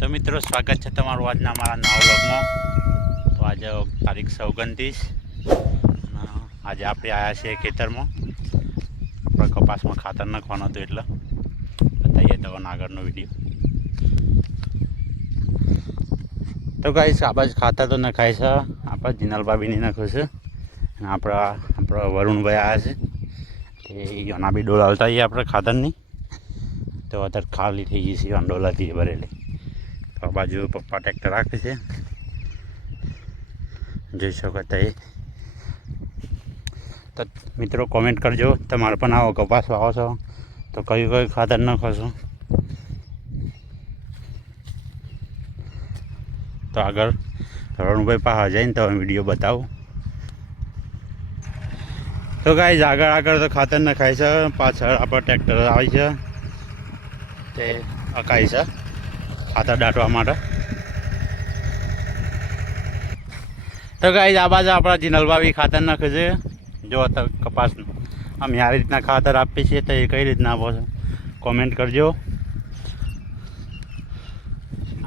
તો મિત્રો સ્વાગત છે તમારું આજના મારા નવા વ્લોગમાં। તો આજે તારીખ 29 આજે આપણે આવ્યા છીએ ખેતરમાં। આપણે કપાસમાં ખાતર નાખવાનું હતું એટલે બતાવીએ તમને આગળનો વિડીયો। તો ગાઈસ આ બાજુ ખાતર તો નખાય છે, આપણે જીનલભાભીની નાખ્યું છે અને આપણા વરુણભાઈ આવ્યા છે તે એના બી ડોલ હાલતા આવીએ આપણે ખાતરની। તો અત્યારે ખાલી થઈ ગઈ છે ડોલાથી ભરેલી। તો આ બાજુ પપ્પા ટ્રેક્ટર રાખે છે, જોઈ શકો તો તો મિત્રો કોમેન્ટ કરજો તમારે પણ આવો કપાસ વાવો છો તો કયું ખાતર નાખો છો। તો આગળ વરુણભાઈ પાસે જઈને તો વિડીયો બતાવું। તો ગાઈઝ આગળ તો ખાતર નખાય છે, પાછળ આપણે ટ્રેક્ટર આવે છે તે અકાય છે ખાતર દાટવા માટે। તો ગાઈઝ આ બાજુ આપણા જીનલભાભી ખાતર નાખે છે, જો તો કપાસનું અમે આ રીતના ખાતર આપીએ છીએ તો એ કઈ રીતના આપો છો કોમેન્ટ કરજો।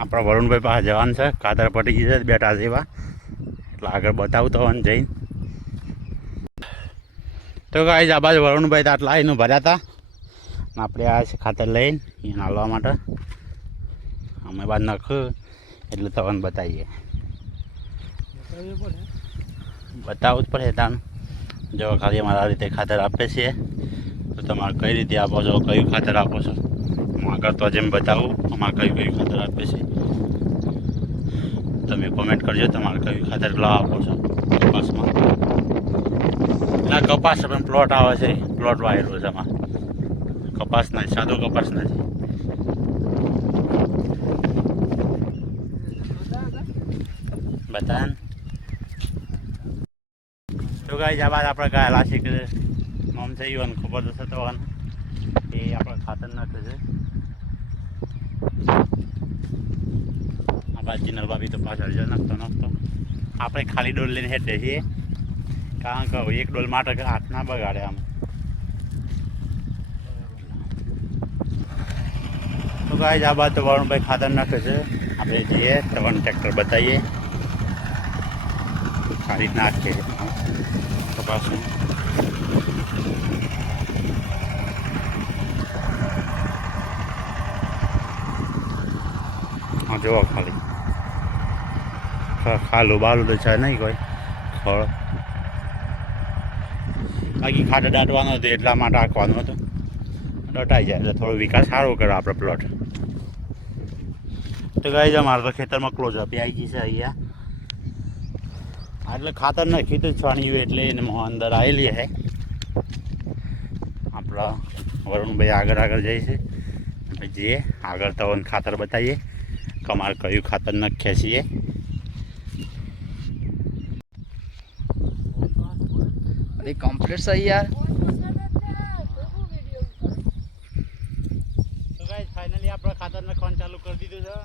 આપણા વરુણભાઈ પાસે જવાનું છે, ખાતર પટી ગઈ છે બેટા જેવા, એટલે આગળ બતાવું તો જઈને। તો ગાઈઝ આ બાજુ વરુણભાઈ તો આટલા એનું ભર્યા હતા, આપણે આ છે ખાતર લઈને એને હાલવા માટે। અમે બાદ નાખ્યું એટલે તમને બતાવીએ, બતાવવું જ પડે તાન। જો ખાલી અમારા રીતે ખાતર આપે છે તો તમારે કઈ રીતે આપો છો, કયું ખાતર આપો છો હું આગળ તો જેમ બતાવું અમારે કયું ખાતર આપે છે તમે કોમેન્ટ કરજો તમારે કયું ખાતર આપો છો કપાસમાં। ના કપાસ પણ પ્લોટ આવે છે, પ્લોટ વાયેલો છે આમાં, કપાસ નથી, સાદો કપાસ નથી। બતા તો ગાઈઝ આ બાદ આપણે ગાયેલા છે કે નામ છે એવું ખબર હશે તો એ આપણે ખાતર નાખે છે। આ બાદ જીનલભાભી તો પાછળ જો નાખતો આપણે ખાલી ડોલ લઈને હેઠે છીએ, કારણ કે એક ડોલ માટે હાથ ના બગાડે આમ। તો ગાઈઝ આ બાદ તો વરુણભાઈ ખાતર નાખે છે, આપણે જઈએ તમને ટ્રેક્ટર બતાવીએ આ રીતના નાખીએ કપાસનું। હા જુઓ ખાલી ખાલું બાલું તો છે નહીં કોઈ ખળ, બાકી ખાતર દાટવાનું હતું એટલા માટે રાખવાનું હતું, દટાઈ જાય એટલે થોડો વિકાસ સારો કરે આપણે પ્લોટ। તો ગાઈઝ અમારે તો ખેતરમાં ક્લોઝ આપી આવી ગઈ છે અહીંયા, એટલે ખાતર નાખી તો છાણ્યું એટલે એને અંદર આવેલી છે। આપણા વરુણભાઈ આગળ જાય છે, જઈએ આગળ તો ખાતર બતાવીએ કે અમારે કયું ખાતર નાખ્યા છીએ। અરે કમ્પ્લીટ છે યાર। તો ગાઈઝ ફાઇનલી આપણે ખાતર નાખવાનું ચાલુ કરી દીધું છે।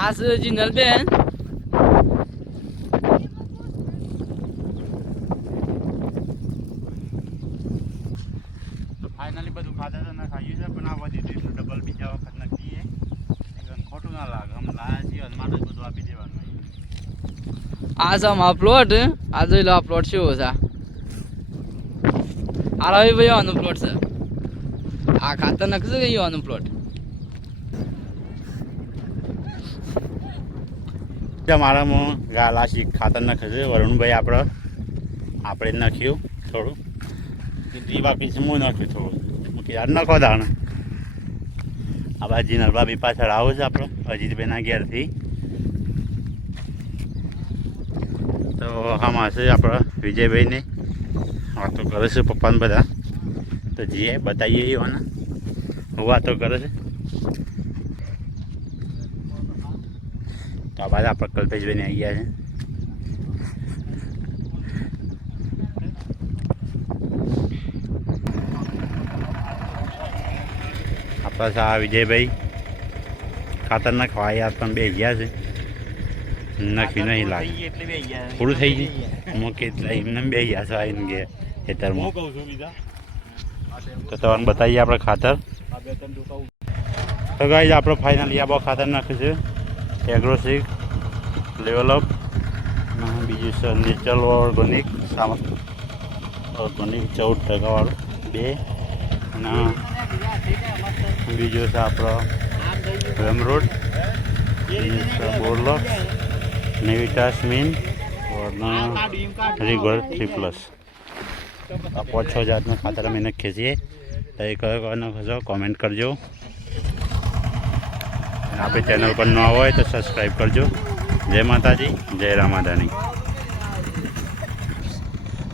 આ છે જીનલબેન, ફાઇનલી બધું ખાતર તો નખાયું છે, પણ આ વધી દીધું ડબલ બીજા વખત નાખીએ ખોટું ના લાગે, અમે લાયા છીએ માટે બધું આપી દેવાનું। આ છે અમારો પ્લોટ, આ જોઈ લો આ પ્લોટ શું છે, આ રવિ ભાઈ આનું પ્લોટ છે, આ ખાતર નાખશે કે આનું પ્લોટ। મારામાં ગાલાશી ખાતર નાખે છે વરુણભાઈ, આપણે નાખ્યું થોડું, દીવા પીછે હું નાખ્યું થોડું, કે યાર નાખો દાણ। આ બાજુ જીનલભાભી પાછળ આવું છે આપણે અજીતભાઈના ઘેરથી। તો આમાં છે આપણા વિજયભાઈને વાતો કરે છે પપ્પાને બધા, તો જઈએ બતાવીએ એવાના વાતો કરે છે। તો આ બાદ આપણે કલ્પેશભાઈને આવી ગયા છે, આપણા આ વિજયભાઈ ખાતર નાખવા યાર પણ બે ગયા છે નાખ્યું નહીં લાગે પૂરું થઈ ગયું અમુક કેટલા એમને બે ગયા છે આવીને ગયા ખેતરમાં તો તમને બતાવીએ આપણે ખાતર તો ગાઈઝ આપણે ફાઇનલી આ બહુ ખાતર નાખ્યું છે એગ્રોસિક લેવલઅપ બીજું છે નેચરલ ઓર્ગોનિક ઓર્ગોનિક 14% વાળું 2 અને બીજું છે આપણો રેમરોડ બોરલોક નેવિટાસમીન રીગોર 3+ આ 5-6 જાતના ખાતર અમે નાખીએ છીએ તો એ કયો નાખો કોમેન્ટ કરજો અને આપણી ચેનલ પર ન હોય તો સબસ્ક્રાઈબ કરજો જય માતાજી જય રામાદાની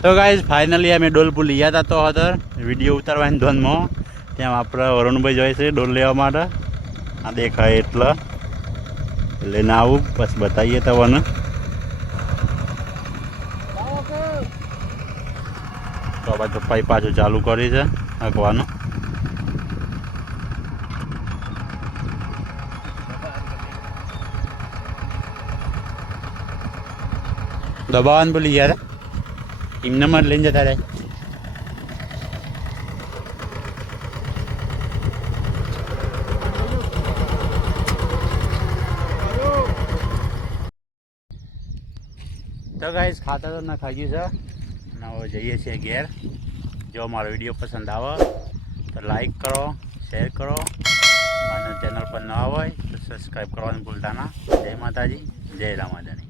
તો ગાઈઝ ફાઇનલી અમે ડોલપુર લઈ હતા તો હતા વિડીયો ઉતારવાની ધોનમાં ત્યાં આપણે વરુણભાઈ જાય છે ડોલ લેવા માટે આ દેખાય એટલે લઈને આવું પછી બતાવીએ તમને તો હવે પપ્પાએ પાછું ચાલુ કરી છે હાંકવાનું દબાવવાનું બોલી યાર એમને માં લઈને જતા રહે તો ગાઈસ ખાતર તો ના ખાઈ ગયું છે અને હવે જઈએ છીએ ઘેર જો મારો વિડીયો પસંદ આવે તો લાઈક કરો શેર કરો અને ચેનલ પર ન હોય તો સબસ્ક્રાઈબ કરવાનું ભૂલતા ના જય માતાજી જય રામાદાની